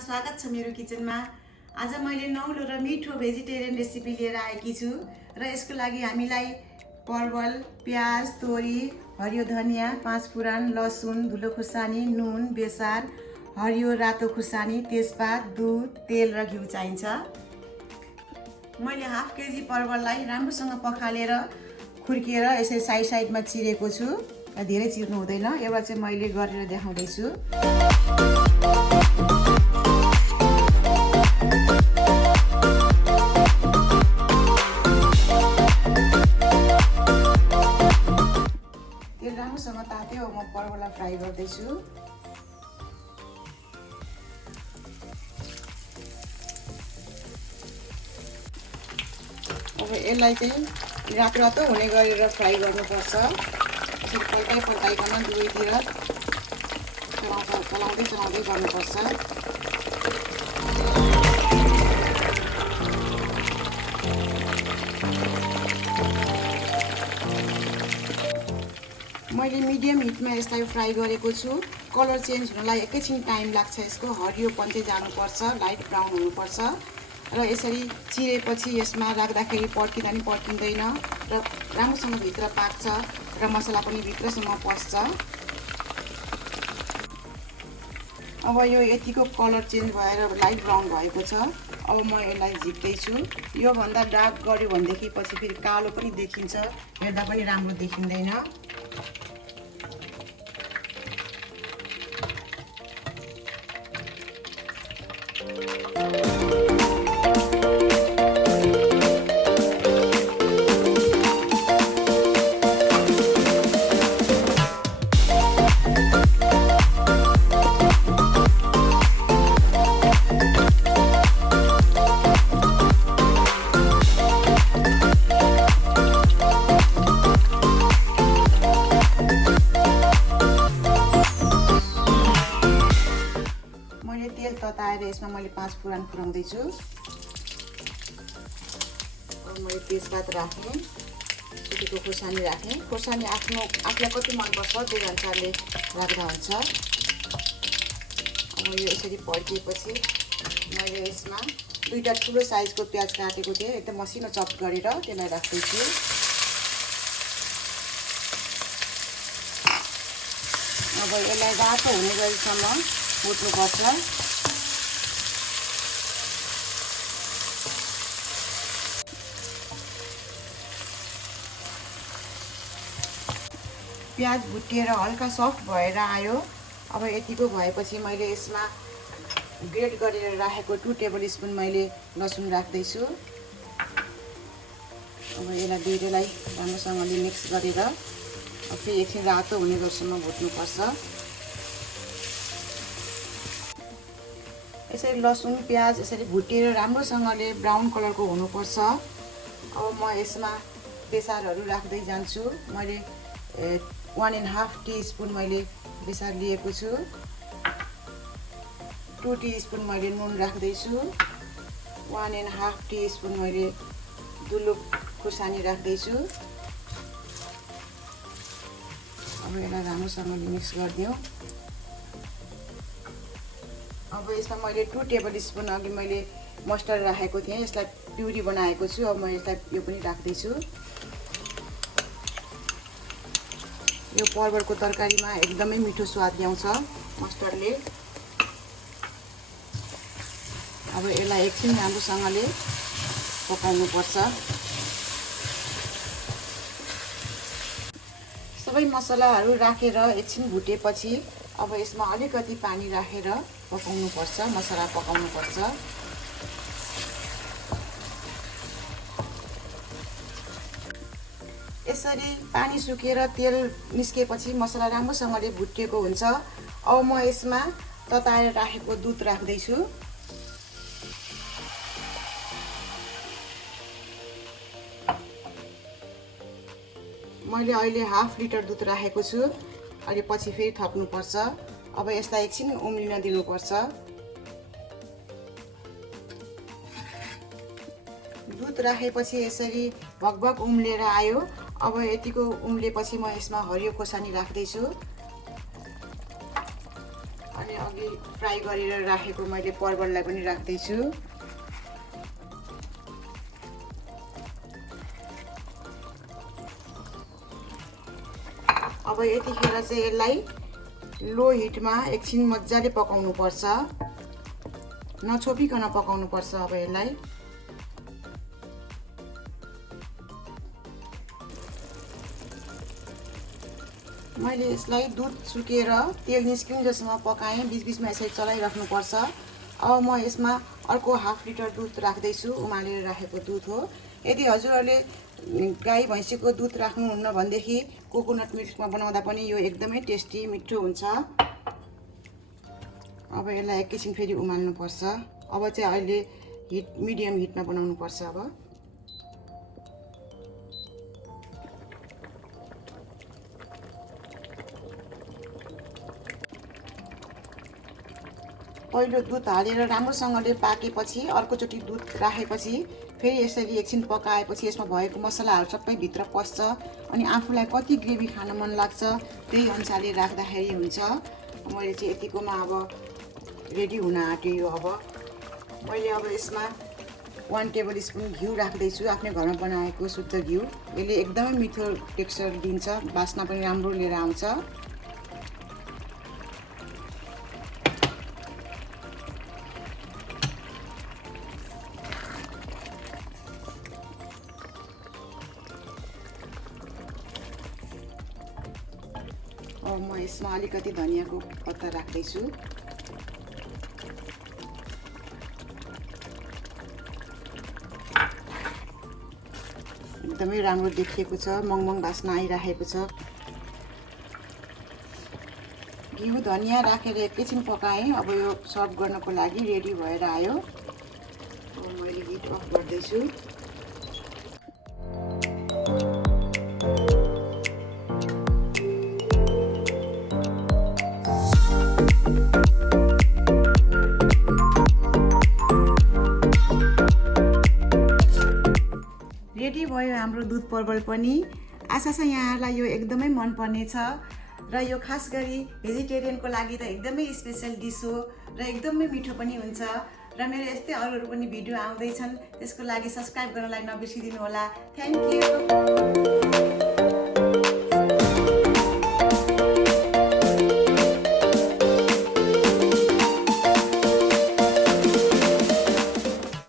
स्वागत छ मेरो किचनमा। आज मैले नौलो र मिठो भेजिटेरियन रेसिपी लिएर आएकी छु र यसको लागि हामीलाई परवल, प्याज, तोरी, हरियो धनिया, 5 फुरन, लसुन, धुलो खुर्सानी, नुन, बेसार, हरियो रातो खुर्सानी, तेजपात, दुध, तेल र घिउ चाहिन्छ। मैले हाफ केजी परवललाई राम्रोसँग पखालेर खुर्किएर यसरी साइडमा चिरेको छु। धेरै चिर्नु हुँदैन, एउटा चाहिँ मैले गरेर देखाउँदैछु। तेल राम्रोसँग तात्यो, म परवललाई फ्राई गर्दैछु। अब यसलाई चाहिँ रातो हुने गरेर फ्राई गर्नुपर्छ। पल्टाइकन दुवैतिर चलाउँदै गर्नुपर्छ। मैले मिडियम हिटमा यसलाई फ्राई गरेको छु। कलर चेन्ज हुनलाई एकैछिन टाइम लाग्छ। यसको हरियोपन चाहिँ जानुपर्छ, लाइट ब्राउन हुनुपर्छ र यसरी चिरेपछि यसमा राख्दाखेरि पड्किँदा नि पड्किँदैन र राम्रोसँग भित्र पाक्छ र मसला पनि भित्रसम्म पस्छ। अब यो यतिको कलर चेन्ज भएर लाइट ब्राउन भएको छ। अब म यसलाई झिक्दैछु। यो भन्दा डार्क गर्यो भनेदेखि पछि फेरि कालो पनि देखिन्छ, हेर्दा पनि राम्रो देखिँदैन। तेल तताएर यसमा मैले 5 फुरन पुर्याउँदैछु। अब मैले तेजपात राखेँ, सुकेको खुर्सानी राखेँ। खुर्सानी आफूलाई कति मनपर्छ त्यही अनुसारले राख्दा हुन्छ। अब यो यसरी पड्किएपछि मैले यसमा 2टा ठुलो साइजको प्याज काटेको थिएँ, एकदम मसिनो चप गरेर त्यसलाई राख्दैछु। अब यसलाई रातो हुने गरीसम्म भुट्नुपर्छ। प्याज भुटिएर हल्का सफ्ट भएर आयो। अब यतिको भएपछि मैले यसमा ग्रेट गरेर राखेको 2 टेबल स्पुन मैले लसुन राख्दैछु। अब यसलाई दुईटैलाई राम्रोसँगले मिक्स गरेर फेरि एकछिन रातो हुने गरीसम्म भुट्नुपर्छ। यसरी लसुन प्याज यसरी भुटेर राम्रोसँगले ब्राउन कलरको हुनुपर्छ। अब म यसमा बेसारहरू राख्दै जान्छु। मैले 1.5 टीस्पुन मैले बेसार लिएको छु। 2 टीस्पुन मैले नुन राख्दैछु। 1.5 टीस्पुन मैले धुलो खुर्सानी राख्दैछु। अब यसलाई राम्रोसँगले मिक्स गरिदिउँ। अब यसमा मैले 2 टेबल स्पुन अघि मैले मस्टर्ड राखेको थिएँ, यसलाई प्युरी बनाएको छु। अब म यसलाई यो पनि राख्दैछु। यो परवलको तरकारीमा एकदमै मिठो स्वाद ल्याउँछ मस्टर्डले। अब यसलाई एकछिन राम्रोसँगले पकाउनुपर्छ। सबै मसलाहरू राखेर एकछिन भुटेपछि अब यसमा अलिकति पानी राखेर पकाउनुपर्छ, मसला पकाउनुपर्छ। यसरी पानी सुकेर तेल निस्केपछि मसला राम्रोसँगले भुटेको हुन्छ। अब म यसमा तताएर राखेको दुध राख्दैछु। मैले अहिले हाफ लिटर दुध राखेको छु, अहिले पछि फेरि थप्नुपर्छ। अब यसलाई एकछिन उम्लिन दिनुपर्छ। दुध राखेपछि यसरी भगभग उम्लेर आयो। अब यतिको उम्लेपछि म यसमा हरियो खोर्सानी राख्दैछु। अनि अघि फ्राई गरेर राखेको मैले परवललाई पनि राख्दैछु। अब यतिखेर चाहिँ यसलाई लो हिटमा एकछिन मजाले पकाउनु पर्छ, नछोपिकन पकाउनु पर्छ। अब यसलाई मैले यसलाई दुध सुकेर तेल निस्किनु जसम्म पकाएँ, बीचबीचमा यसरी चलाइराख्नु पर्छ। अब म यसमा अर्को हाफ लिटर दुध राख्दैछु, उमालेर राखेको दुध हो। यदि हजुरहरूले गाई भैँसीको दुध राख्नुहुन्न भनेदेखि कोकोनट मिल्कमा बनाउँदा पनि यो एकदमै टेस्टी मिठो हुन्छ। अब यसलाई एकैछिन फेरि उमाल्नु पर्छ। अब चाहिँ अहिले हिट मिडियम हिटमा बनाउनु पर्छ। अब पहिलो दुध हालेर राम्रोसँगले पाकेपछि अर्कोचोटि दुध राखेपछि फेरि यसरी एकछिन पकाएपछि यसमा भएको मसलाहरू सबै भित्र पस्छ अनि आफूलाई कति ग्रेभी खान मन लाग्छ त्यही अनुसारले राख्दाखेरि हुन्छ। मैले चाहिँ यतिकोमा अब रेडी हुन आँट्यो। अब मैले अब यसमा 1 टेबल स्पुन घिउ राख्दैछु, आफ्नै घरमा बनाएको शुद्ध घिउ। यसले एकदमै मिठो टेक्सचर दिन्छ, बास्ना पनि राम्रो लिएर आउँछ। अब म यसमा अलिकति धनियाको पत्ता राख्दैछु। एकदमै राम्रो देखिएको छ, मङमङ बास्ना आइराखेको छ। घिउ धनिया राखेर एकैछिन पकाएँ। अब यो सर्भ गर्नको लागि रेडी भएर आयो। अब मैले हिट अफ गर्दैछु। रेडी भयो हाम्रो दुध परवल पनि। आशा छ यहाँहरूलाई यो एकदमै मनपर्ने छ र यो खास गरी भेजिटेरियनको लागि त एकदमै स्पेसल डिस हो र एकदमै मिठो पनि हुन्छ। र मेरो यस्तै अरूहरू पनि भिडियो आउँदैछन्, त्यसको लागि सब्सक्राइब गर्नलाई नबिर्सिदिनु होला। Thank you.